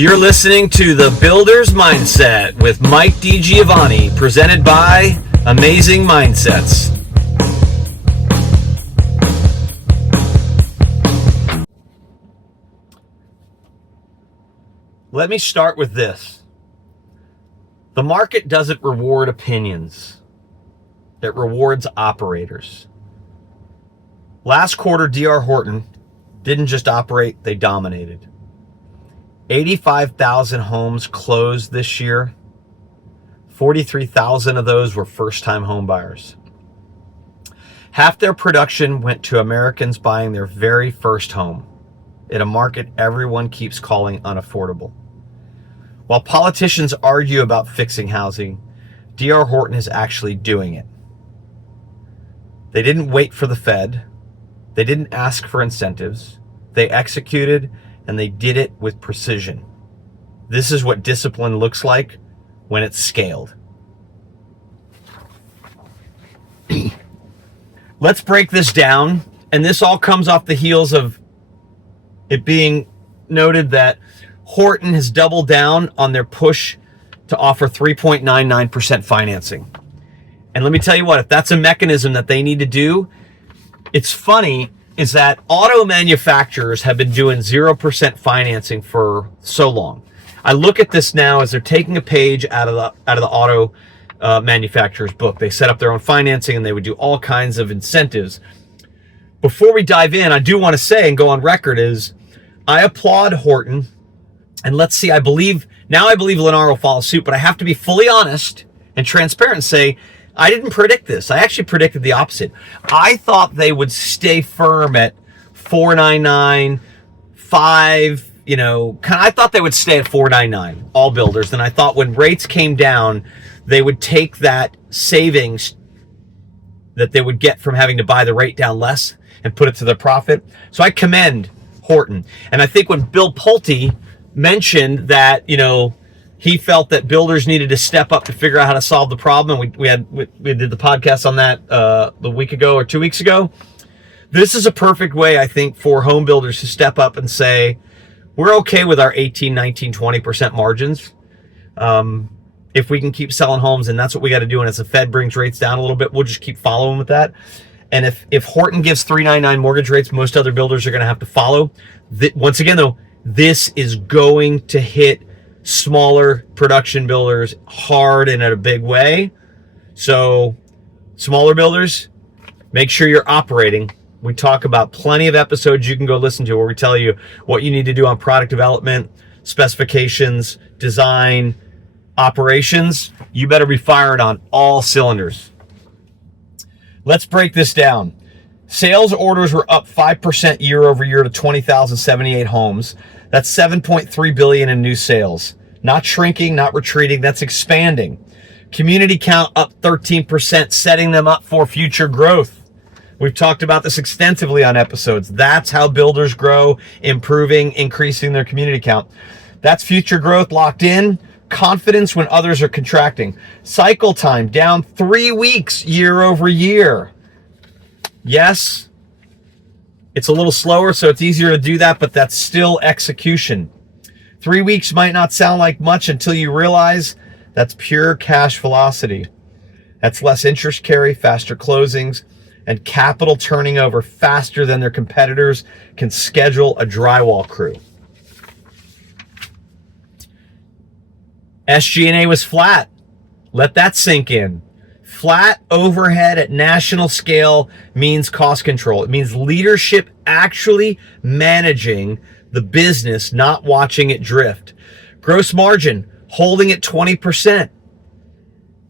You're listening to The Builder's Mindset with Mike DiGiovanni, presented by Amazing Mindsets. Let me start with this. The market doesn't reward opinions. It rewards operators. Last quarter, D.R. Horton didn't just operate, they dominated. 85,000 homes closed this year. 43,000 of those were first-time home buyers. Half their production went to Americans buying their very first home in a market everyone keeps calling unaffordable. While politicians argue about fixing housing, D.R. Horton is actually doing it. They didn't wait for the Fed. They didn't ask for incentives. They executed, and they did it with precision. This is what discipline looks like when it's scaled. Let's break this down. And this all comes off the heels of it being noted that Horton has doubled down on their push to offer 3.99% financing. And let me tell you what, if that's a mechanism that they need to do, it's funny is that auto manufacturers have been doing 0% financing for so long. I look at this now as they're taking a page out of the auto manufacturer's book. They set up their own financing and they would do all kinds of incentives. Before we dive in, I do want to say and go on record is I applaud Horton. And let's see, I believe Lennar will follow suit, but I have to be fully honest and transparent and say, I didn't predict this. I actually predicted the opposite. I thought they would stay firm at 499, 5, I thought they would stay at 499, all builders. And I thought when rates came down, they would take that savings that they would get from having to buy the rate down less and put it to their profit. So I commend Horton. And I think when Bill Pulte mentioned that, he felt that builders needed to step up to figure out how to solve the problem. And we did the podcast on that a week ago or 2 weeks ago. This is a perfect way, I think, for home builders to step up and say, we're okay with our 18, 19, 20% margins. If we can keep selling homes, and that's what we got to do. And as the Fed brings rates down a little bit, we'll just keep following with that. And if Horton gives 3.99 mortgage rates, most other builders are going to have to follow. Once again, though, this is going to hit smaller production builders hard and in a big way. So smaller builders, make sure you're operating. We talk about plenty of episodes you can go listen to where we tell you what you need to do on product development, specifications, design, operations. You better be firing on all cylinders. Let's break this down. Sales orders were up 5% year over year to 20,078 homes. That's $7.3 billion in new sales. Not shrinking, not retreating, that's expanding. Community count up 13%, setting them up for future growth. We've talked about this extensively on episodes. That's how builders grow, improving, increasing their community count. That's future growth locked in. Confidence when others are contracting. Cycle time down 3 weeks year over year. Yes, it's a little slower, so it's easier to do that, but that's still execution. 3 weeks might not sound like much until you realize that's pure cash velocity. That's less interest carry, faster closings, and capital turning over faster than their competitors can schedule a drywall crew. SG&A was flat. Let that sink in. Flat overhead at national scale means cost control. It means leadership actually managing the business, not watching it drift. Gross margin holding at 20%.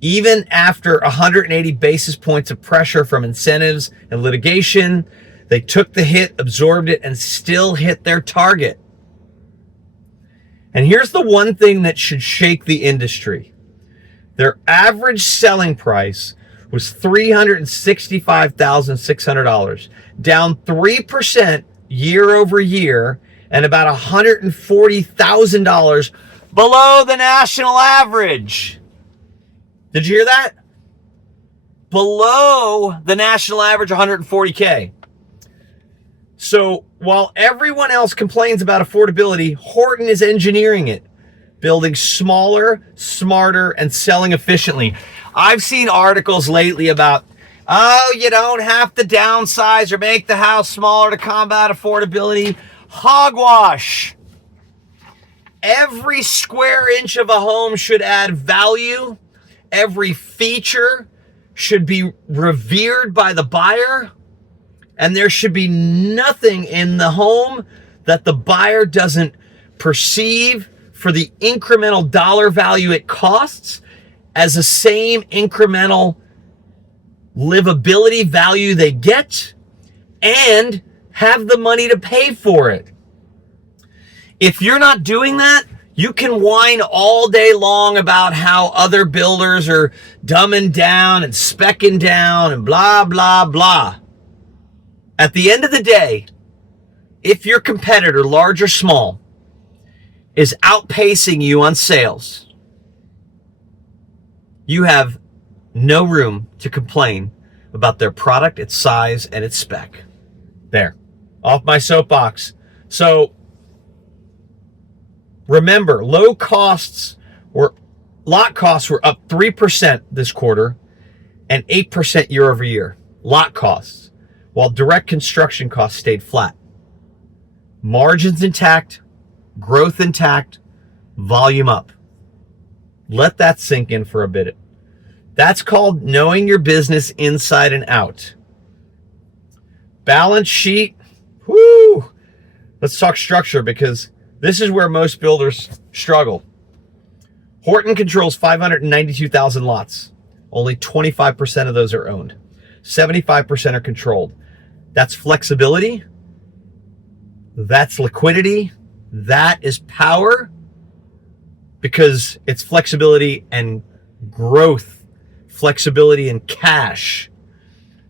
Even after 180 basis points of pressure from incentives and litigation, they took the hit, absorbed it, and still hit their target. And here's the one thing that should shake the industry. Their average selling price was $365,600, down 3% year over year and about $140,000 below the national average. Did you hear that? Below the national average, 140K. So while everyone else complains about affordability, Horton is engineering it, building smaller, smarter, and selling efficiently. I've seen articles lately about, oh, you don't have to downsize or make the house smaller to combat affordability. Hogwash. Every square inch of a home should add value. Every feature should be revered by the buyer. And there should be nothing in the home that the buyer doesn't perceive for the incremental dollar value it costs as the same incremental livability value they get, and have the money to pay for it. If you're not doing that, you can whine all day long about how other builders are dumbing down and speccing down and blah, blah, blah. At the end of the day, if your competitor, large or small, is outpacing you on sales, you have no room to complain about their product, its size, and its spec. There, off my soapbox. So remember, lot costs were up 3% this quarter and 8% year over year. Lot costs, while direct construction costs stayed flat. Margins intact, growth intact, volume up. Let that sink in for a bit. That's called knowing your business inside and out. Balance sheet. Whoo! Let's talk structure, because this is where most builders struggle. Horton controls 592,000 lots. Only 25% of those are owned. 75% are controlled. That's flexibility. That's liquidity. That is power, because it's flexibility and growth, flexibility and cash.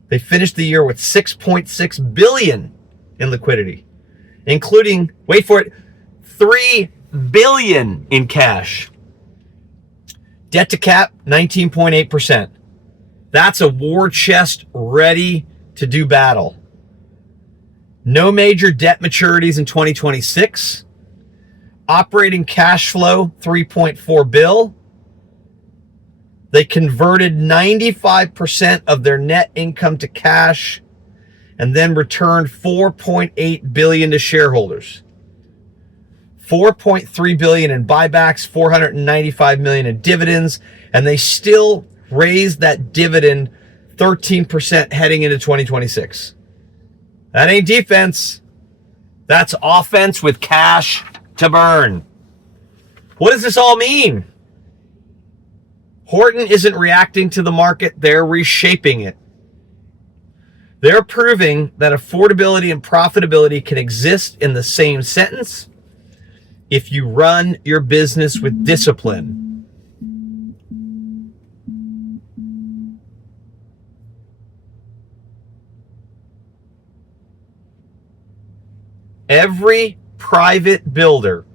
They finished the year with $6.6 billion in liquidity, including, wait for it, $3 billion in cash. Debt to cap, 19.8%. That's a war chest ready to do battle. No major debt maturities in 2026. Operating cash flow, $3.4 billion. They converted 95% of their net income to cash and then returned $4.8 billion to shareholders. $4.3 billion in buybacks, $495 million in dividends, and they still raised that dividend 13% heading into 2026. That ain't defense. That's offense with cash to burn. What does this all mean? Horton isn't reacting to the market, they're reshaping it. They're proving that affordability and profitability can exist in the same sentence if you run your business with discipline. Every private builder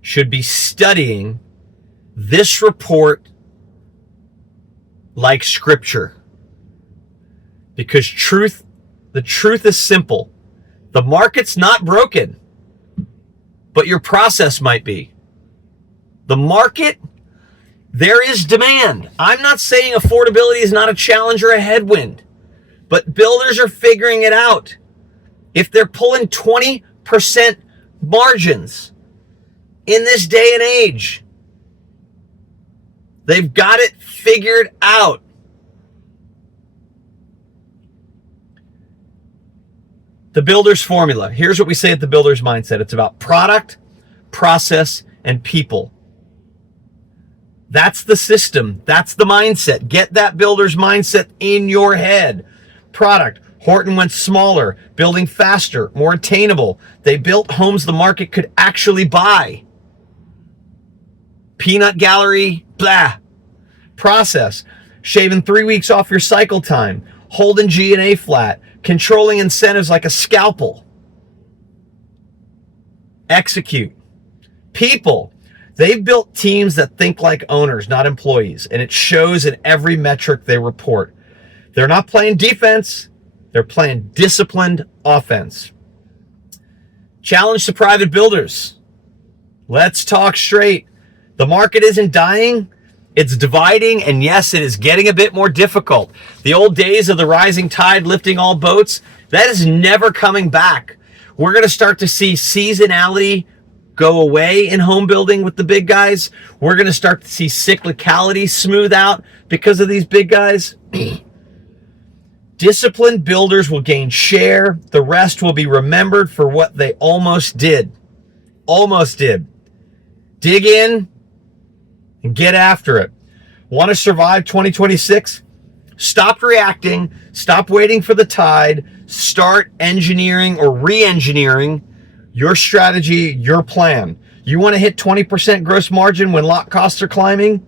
should be studying this report like scripture, because the truth is simple. The market's not broken, but your process might be. The market, there is demand. I'm not saying affordability is not a challenge or a headwind, but builders are figuring it out. If they're pulling 20% margins in this day and age, they've got it figured out. The builder's formula. Here's what we say at the builder's mindset. It's about product, process, and people. That's the system. That's the mindset. Get that builder's mindset in your head. Product. Horton went smaller, building faster, more attainable. They built homes the market could actually buy. Peanut gallery, blah. Process. Shaving 3 weeks off your cycle time. Holding G&A flat. Controlling incentives like a scalpel. Execute. People. They've built teams that think like owners, not employees, and it shows in every metric they report. They're not playing defense. They're playing disciplined offense. Challenge to private builders. Let's talk straight. The market isn't dying. It's dividing, and yes, it is getting a bit more difficult. The old days of the rising tide lifting all boats, that is never coming back. We're going to start to see seasonality go away in home building with the big guys. We're going to start to see cyclicality smooth out because of these big guys. Disciplined builders will gain share. The rest will be remembered for what they almost did. Almost did. Dig in and get after it. Want to survive 2026? Stop reacting. Stop waiting for the tide. Start engineering or re-engineering your strategy, your plan. You want to hit 20% gross margin when lot costs are climbing?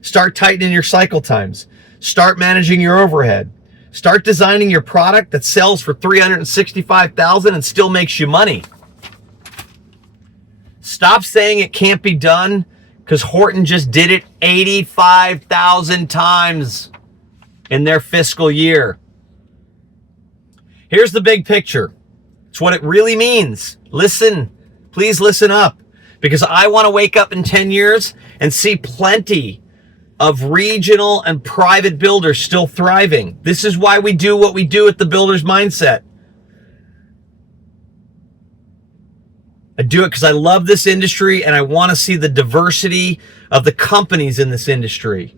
Start tightening your cycle times. Start managing your overhead. Start designing your product that sells for $365,000 and still makes you money. Stop saying it can't be done because Horton just did it 85,000 times in their fiscal year. Here's the big picture. It's what it really means. Listen, please listen up, because I want to wake up in 10 years and see plenty of regional and private builders still thriving. This is why we do what we do at the Builder's Mindset. I do it because I love this industry and I want to see the diversity of the companies in this industry.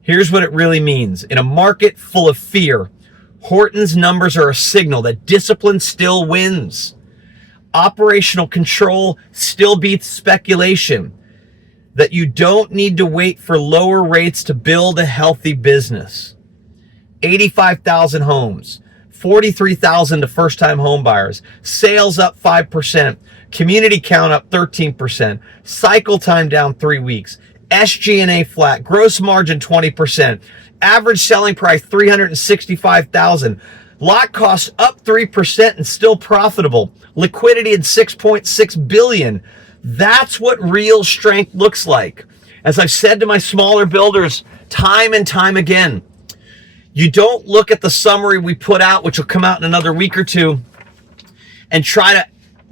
Here's what it really means. In a market full of fear, Horton's numbers are a signal that discipline still wins. Operational control still beats speculation. That you don't need to wait for lower rates to build a healthy business. 85,000 homes, 43,000 to first-time home buyers, sales up 5%, community count up 13%, cycle time down 3 weeks, SG&A flat, gross margin 20%, average selling price $365,000, lot costs up 3% and still profitable, liquidity at $6.6 billion. That's what real strength looks like. As I've said to my smaller builders time and time again, you don't look at the summary we put out, which will come out in another week or two, and try to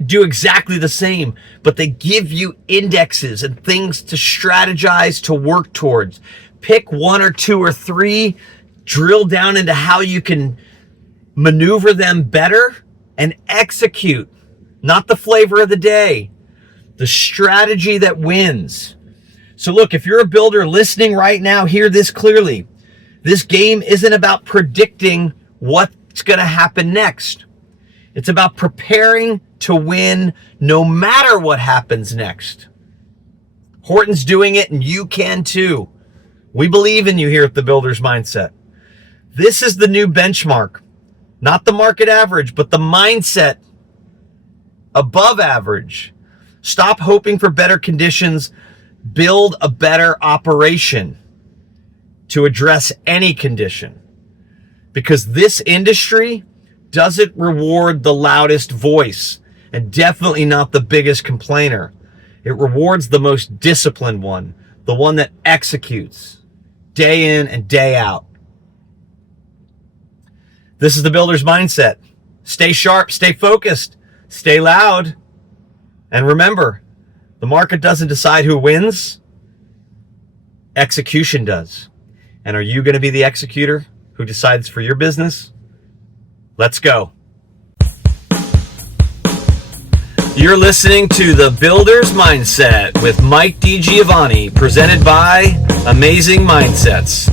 do exactly the same, but they give you indexes and things to strategize, to work towards. Pick one or two or three, drill down into how you can maneuver them better and execute. Not the flavor of the day, the strategy that wins. So look, if you're a builder listening right now, hear this clearly. This game isn't about predicting what's going to happen next. It's about preparing to win no matter what happens next. Horton's doing it and you can too. We believe in you here at the Builder's Mindset. This is the new benchmark. Not the market average, but the mindset above average. Stop hoping for better conditions. Build a better operation to address any condition. Because this industry doesn't reward the loudest voice and definitely not the biggest complainer. It rewards the most disciplined one, the one that executes day in and day out. This is the Builder's Mindset. Stay sharp, stay focused, stay loud. And remember, the market doesn't decide who wins. Execution does. And are you going to be the executor who decides for your business? Let's go. You're listening to the Builder's Mindset with Mike DiGiovanni, presented by Amazing Mindsets.